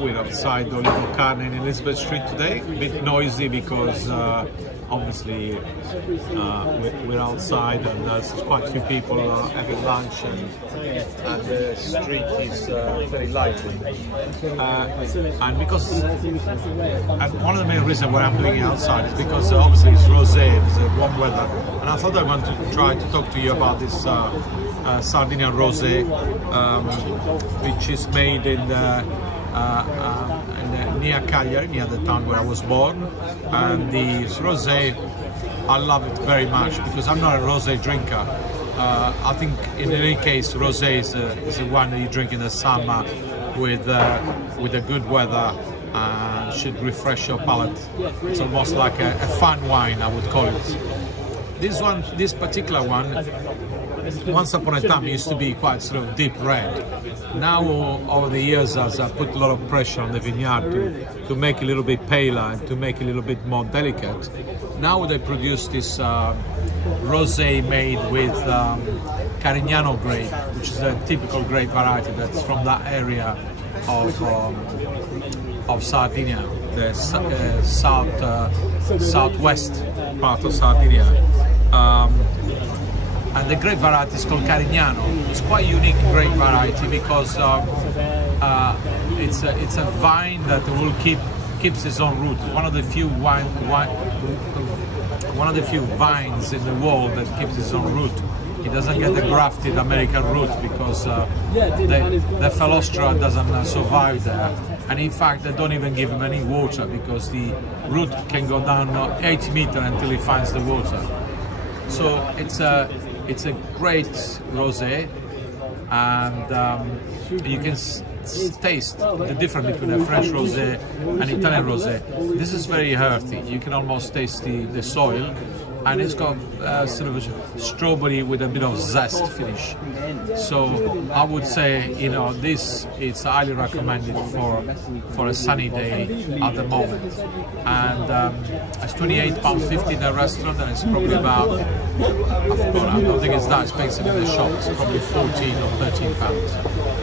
We're outside Olivo Carne in Elizabeth Street today. A bit noisy because obviously we're outside and there's quite a few people having lunch and the street is very lively. And because one of the main reasons why I'm doing it outside is because obviously it's rosé, it's warm weather, and I thought I want to try to talk to you about this Sardinian rosé, which is made in near Cagliari, near the town where I was born. And this rosé, I love it very much because I'm not a rosé drinker. I think in any case rosé is the one that you drink in the summer with the good weather and should refresh your palate. It's almost like a fun wine, I would call it. This particular one, once upon a time used to be quite sort of deep red. Now over the years, as I put a lot of pressure on the vineyard to make it a little bit paler and to make it a little bit more delicate, now they produce this rosé made with Carignano grape, which is a typical grape variety that's from that area of Sardinia, the southwest part of Sardinia. And the grape variety is called Carignano. It's quite a unique grape variety because it's a vine that will keeps its own root. One of the few vines in the world that keeps its own root. It doesn't get the grafted American root because the Philostra doesn't survive there. And in fact, they don't even give him any water because the root can go down 8 meters until it finds the water. So it's a great rosé, and you can taste the difference between a French rosé and Italian rosé. This is very earthy. You can almost taste the soil, and it's got sort of a strawberry with a bit of zest finish. So I would say, you know, this is highly recommended for a sunny day at the moment. And it's £28.50 in the restaurant, and it's probably about, I don't think it's that expensive in the shop. It's probably 14 or 13 pounds.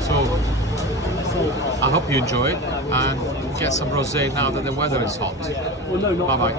So I hope you enjoy it and get some rosé now that the weather is hot. Bye bye.